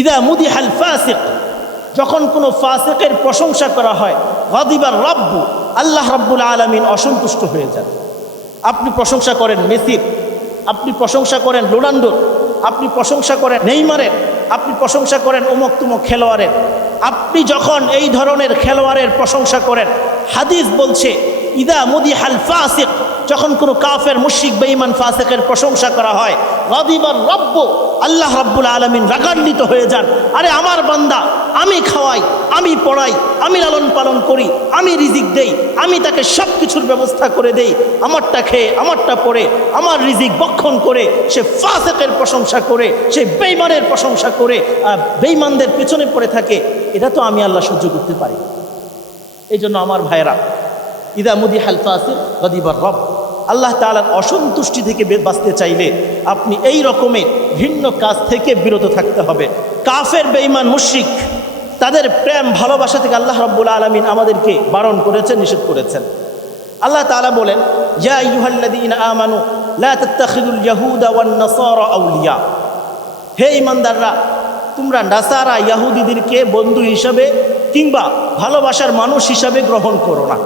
ইদা মুদিহাল ফাসিক, যখন কোনো ফাসিকের প্রশংসা করা হয়, গাদিবার রব্বু, আল্লাহ রাব্বুল আলামিন অসন্তুষ্ট হয়ে যান। আপনি প্রশংসা করেন মেসির, আপনি প্রশংসা করেন রোনাল্ডোর, আপনি প্রশংসা করেন নেইমারের, আপনি প্রশংসা করেন অমুক তুমুক খেলোয়াড়ের। আপনি যখন এই ধরনের খেলোয়াড়ের প্রশংসা করেন, হাদিস বলছে ইদা মুদিহাল ফাসিক, যখন কোনো কাফের মুশরিক বেঈমান ফাসিকের প্রশংসা করা হয়, গাদিবার রব্ব, আল্লাহ রাব্বুল আলামিন রাগান্বিত হয়ে যান। আরে আমার বান্দা, আমি খাওয়াই, আমি পড়াই, আমি লালন পালন করি, আমি রিজিক দেই, আমি তাকে সব কিছুর ব্যবস্থা করে দেই, আমারটা খেয়ে আমারটা পড়ে আমার রিজিক বক্ষণ করে সে ফাসিকের প্রশংসা করে, সে বেঈমানের প্রশংসা করে বেঈমানদের পেছনে পড়ে থাকে, এটা তো আমি আল্লাহ সহ্য করতে পারি। এই জন্য আমার ভাইরা, ইদা মুদিহাল ফাসিক গাদিবার রব, আল্লাহ তাআলার অসন্তুষ্টি থেকে বাঁচতে চাইলে আপনি এই রকমের ভিন্ন কাজ থেকে বিরত থাকতে হবে। কাফের বেঈমান মুশরিক তাদের প্রেম ভালোবাসা থেকে আল্লাহ রাব্বুল আলামিন আমাদেরকে বারণ করেছেন, নিষেধ করেছেন। আল্লাহ তাআলা বলেন, ইয়া আইয়ুহাল্লাযীনা আমানু লা তাত্তাখিযুল ইয়াহুদা ওয়ান নাসারা আউলিয়া, হে ঈমানদাররা, তোমরা নাসারা ইহুদিদেরকে বন্ধু হিসাবে কিংবা ভালোবাসার মানুষ হিসাবে গ্রহণ করো না।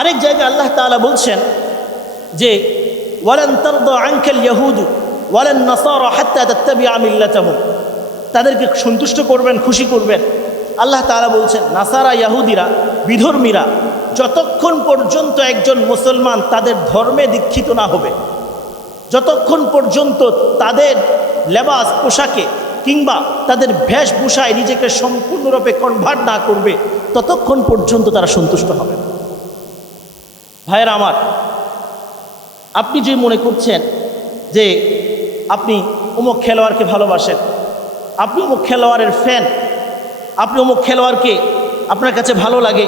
আরেক জায়গায় আল্লাহ তাআলা বলছেন যে ওয়ালান তারদা আনকাল ইয়াহুদু ওয়ালান নাসারা হাত্তা তাত্তাবিআ মিল্লাতাহুম, তাদেরকে সন্তুষ্ট করবেন, খুশি করবেন। আল্লাহ তাআলা বলছেন নাসারা ইহুদিরা, বিধর্মীরা যতক্ষণ পর্যন্ত একজন মুসলমান তাদের ধর্মে দীক্ষিত না হবে, যতক্ষণ পর্যন্ত তাদের লেবাস পোশাকে কিংবা তাদের বেশভূষায় নিজেকে সম্পূর্ণরূপে কনভার্ট না করবে, ততক্ষণ পর্যন্ত তারা সন্তুষ্ট হবে না। ভাইয়েরা আমার, আপনি যে মনে করছেন যে আপনি অমুক খেলোয়াড়কে ভালোবাসেন, আপনি অমুক খেলোয়াড়ের ফ্যান, আপনি অমুক খেলোয়াড়কে আপনার কাছে ভালো লাগে,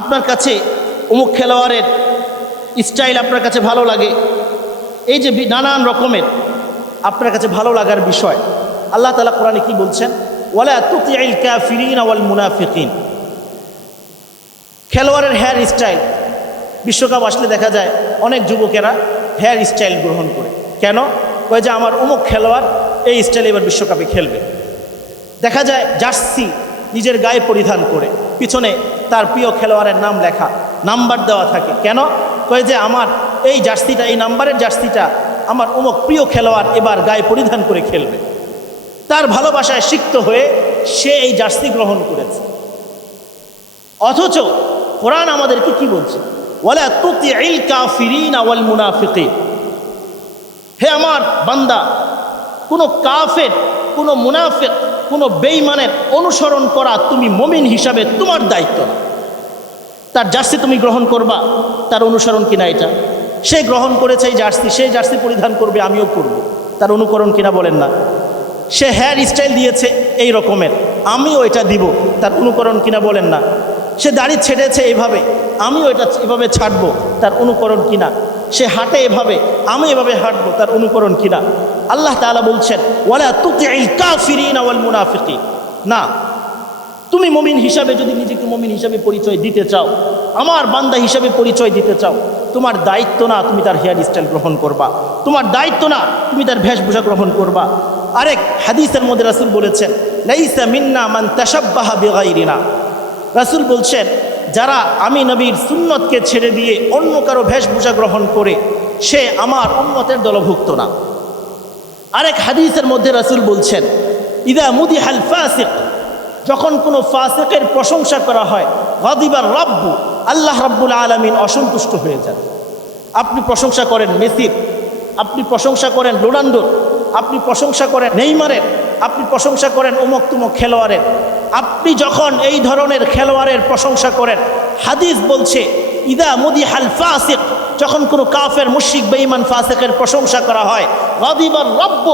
আপনার কাছে অমুক খেলোয়াড়ের স্টাইল আপনার কাছে ভালো লাগে, এই যে নানান রকমের আপনার কাছে ভালো লাগার বিষয়, আল্লাহ তাআলা কোরআনে কি বলছেন, ওয়ালা তুতিইল কাফিরিন ওয়াল মুনাফিকিন। খেলোয়াড়ের হেয়ার স্টাইল, বিশ্বকাপ আসলে দেখা যায় অনেক যুবকেরা হেয়ার স্টাইল গ্রহণ করে। কেন? কয় যে আমার অমুক খেলোয়াড় এই স্টাইলে এবার বিশ্বকাপে খেলবে। দেখা যায় জার্সি নিজের গায়ে পরিধান করে, পিছনে তার প্রিয় খেলোয়াড়ের নাম লেখা, নাম্বার দেওয়া থাকে। কেন? কয় যে আমার এই জার্সিটা, এই নাম্বারের জার্সিটা আমার অমুক প্রিয় খেলোয়াড় এবার গায়ে পরিধান করে খেলবে। তার ভালোবাসায় সিক্ত হয়ে সে এই জার্সি গ্রহণ করেছে। অথচ কোরআন আমাদেরকে কি বলছে, ওয়ালা তুতিইল কাফিরিন ওয়াল মুনাফিকিন, হে আমার বান্দা, কোনো কাফের, কোনো মুনাফিক, কোনো বেঈমানের অনুসরণ করা তুমি মুমিন হিসাবে তোমার দায়িত্ব না। তার জার্সি তুমি গ্রহণ করবা, তার অনুসরণ কিনা এটা? সে গ্রহণ করেছে এই জার্সি, সেই জার্সি পরিধান করবে, আমিও করব, তার অনুকরণ কিনা বলেন না? সে হেয়ার স্টাইল দিয়েছে এই রকমের, আমিও এটা দিব, তার অনুকরণ কিনা বলেন না? সে দাড়ি ছেড়েছে এইভাবে, আমিও এটা এভাবে ছাড়বো, তার অনুকরণ কিনা? সে হাঁটে এভাবে, আমি এভাবে হাঁটবো, তার অনুকরণ কিনা? আল্লাহ তাআলা বলছেন ওয়ালা তুতিইল কাফিরিন ওয়াল মুনাফিকিন, না, তুমি মুমিন হিসাবে যদি নিজেকে মুমিন হিসাবে পরিচয় দিতে চাও, আমার বান্দা হিসাবে পরিচয় দিতে চাও, তোমার দায়িত্ব না তুমি তার হেয়ার স্টাইল গ্রহণ করবা, তোমার দায়িত্ব না তুমি তার বেশভূষা গ্রহণ করবা। আরেক হাদিসের মধ্যে রাসূল বলেছেন লাইসা মিন্না মান তাশাব্বাহা বিগাইরিনা, রাসূল বলছেন যারা আমি নবীর সুন্নতকে ছেড়ে দিয়ে অন্য কারো বেশভূষা গ্রহণ করে, সে আমার উম্মতের দলভুক্ত না। আরেক হাদিসের মধ্যে রাসূল বলছেন ইদা মুদিহাল ফাসিক, যখন কোনো ফাসিকের প্রশংসা করা হয়, গাদিবার রব্বু, আল্লাহ রাব্বুল আলামিন অসন্তুষ্ট হয়ে যান। আপনি প্রশংসা করেন মেসির, আপনি প্রশংসা করেন রোনাল্ডোর, আপনি প্রশংসা করেন নেইমারের, আপনি প্রশংসা করেন অমুক তুমুক খেলোয়াড়ের। আপনি যখন এই ধরনের খেলোয়াড়ের প্রশংসা করেন, হাদিস বলছে ইদা মুদিহাল ফাসিক, যখন কোনো কাফের মুশরিক বেঈমান ফাসিকের প্রশংসা করা হয়, গাদিবার রব্ব,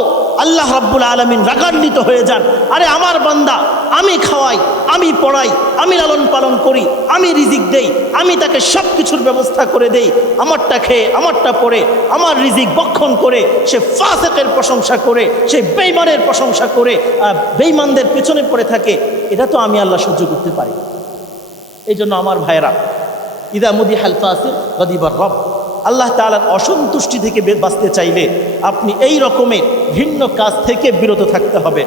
আল্লাহ রাব্বুল আলামিন রাগান্বিত হয়ে যান। আরে আমার বান্দা, আমি খাওয়াই, আমি পড়াই, আমি লালন পালন করি, আমি রিজিক দেই, আমি তাকে সব কিছুর ব্যবস্থা করে দেই, আমারটা খেয়ে আমারটা পড়ে আমার রিজিক বক্ষণ করে সে ফাসিকের প্রশংসা করে, সে বেঈমানের প্রশংসা করে বেঈমানদের পেছনে পড়ে থাকে, এটা তো আমি আল্লাহ সহ্য করতে পারি। এই জন্য আমার ভাইয়েরা, ইদা মুদিহাল ফাসিক গাদিবার রব, আল্লাহ তাআলার অসন্তুষ্টি থেকে বাঁচতে চাইলে আপনি এই রকমের ঘৃণ্য কাজ থেকে বিরত থাকতে হবে।